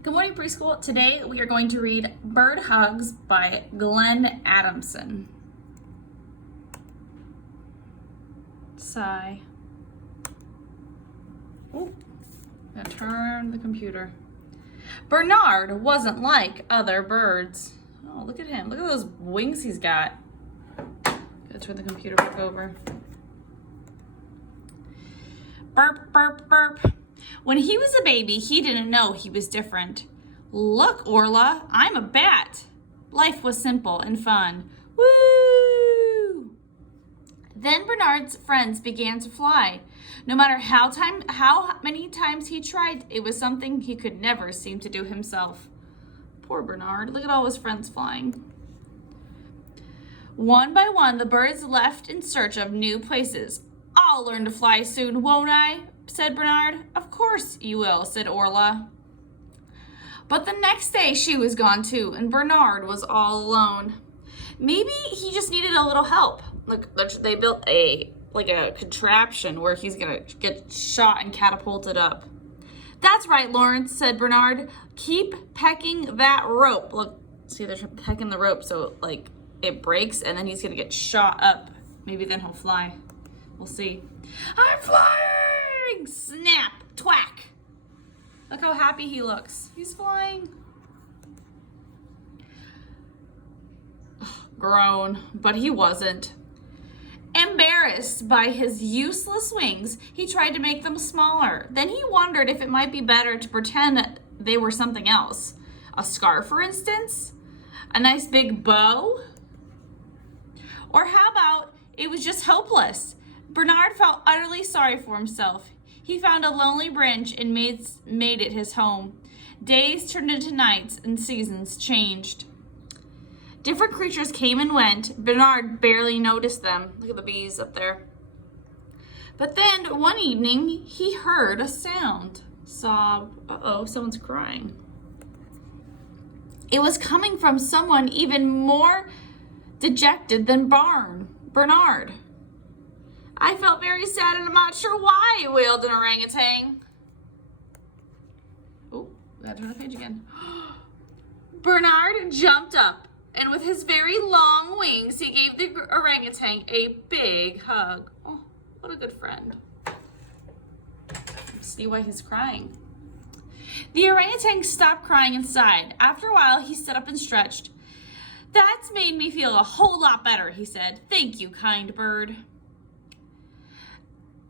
Good morning, preschool. Today we are going to read Bird Hugs by Ged Adamson. Sigh. Oh, gotta turn the computer. Bernard wasn't like other birds. Oh, look at him. Look at those wings he's got. Gotta turn the computer back over. Burp, burp, burp. When he was a baby, he didn't know he was different. Look, Orla, I'm a bat. Life was simple and fun. Woo! Then Bernard's friends began to fly. No matter how many times he tried, it was something he could never seem to do himself. Poor Bernard, look at all his friends flying. One by one, the birds left in search of new places. I'll learn to fly soon, won't I? Said Bernard. Of course you will, said Orla. But the next day she was gone too, and Bernard was all alone. Maybe he just needed a little help. Look, they built a contraption where he's gonna get shot and catapulted up. That's right, Lawrence, said Bernard. Keep pecking that rope. Look, see, they're pecking the rope so it breaks, and then he's gonna get shot up. Maybe then he'll fly. We'll see. I'm flying! Snap! Twack! Look how happy he looks. He's flying. Groan, but he wasn't. Embarrassed by his useless wings, he tried to make them smaller. Then he wondered if it might be better to pretend they were something else. A scarf, for instance? A nice big bow? Or how about it was just hopeless? Bernard felt utterly sorry for himself. He found a lonely branch and made it his home. Days turned into nights and seasons changed. Different creatures came and went. Bernard barely noticed them. Look at the bees up there. But then one evening he heard a sound. Sob. Uh-oh, someone's crying. It was coming from someone even more dejected than Bernard. I felt very sad and I'm not sure why, wailed an orangutan. Oh, gotta turn the page again. Bernard jumped up, and with his very long wings, he gave the orangutan a big hug. Oh, what a good friend. See why he's crying. The orangutan stopped crying and sighed. After a while, he stood up and stretched. That's made me feel a whole lot better, he said. Thank you, kind bird.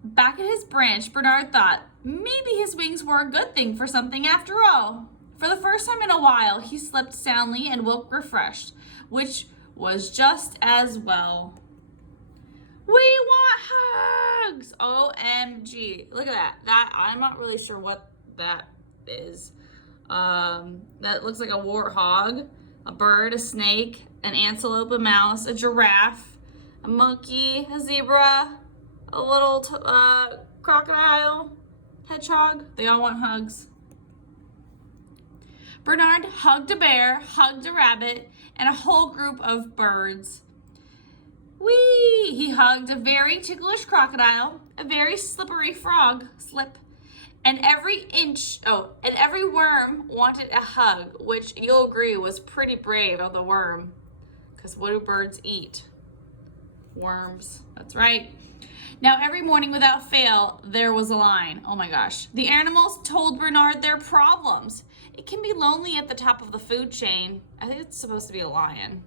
Back at his branch, Bernard thought, maybe his wings were a good thing for something after all. For the first time in a while, he slept soundly and woke refreshed, which was just as well. We want hugs! OMG. Look at that. I'm not really sure what that is. That looks like a warthog, a bird, a snake, an antelope, a mouse, a giraffe, a monkey, a zebra, a little crocodile, hedgehog. They all want hugs. Bernard hugged a bear, hugged a rabbit, and a whole group of birds. Whee! He hugged a very ticklish crocodile, a very slippery frog, and every worm wanted a hug, which you'll agree was pretty brave of the worm. Because what do birds eat? Worms. That's right. Now, every morning without fail, there was a line. Oh my gosh. The animals told Bernard their problems. It can be lonely at the top of the food chain. I think it's supposed to be a lion.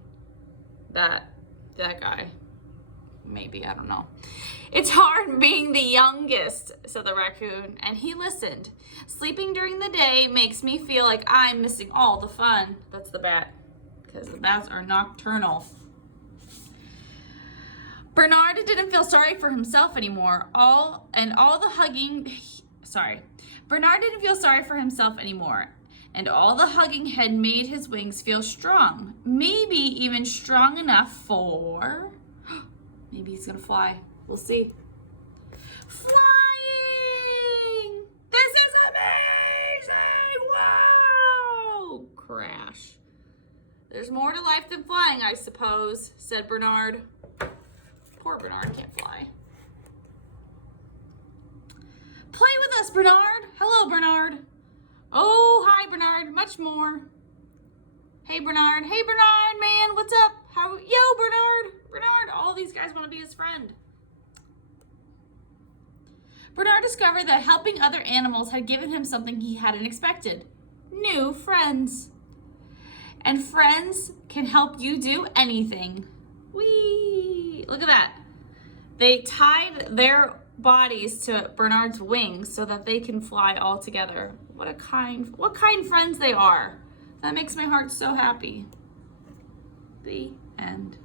That guy. Maybe, I don't know. It's hard being the youngest, said the raccoon, and he listened. Sleeping during the day makes me feel like I'm missing all the fun. That's the bat, because the bats are nocturnal. Bernard didn't feel sorry for himself anymore. Bernard didn't feel sorry for himself anymore. And all the hugging had made his wings feel strong. Maybe even strong enough for... Maybe he's gonna fly. We'll see. Flying! This is amazing! Wow! Crash. There's more to life than flying, I suppose, said Bernard. Poor Bernard can't fly. Play with us, Bernard. Hello, Bernard. Oh, hi, Bernard. Much more. Hey, Bernard. Hey, Bernard, man. What's up? Yo, Bernard. Bernard. All these guys want to be his friend. Bernard discovered that helping other animals had given him something he hadn't expected. New friends. And friends can help you do anything. Whee! Look at that. They tied their bodies to Bernard's wings so that they can fly all together. What kind friends they are. That makes my heart so happy. The end.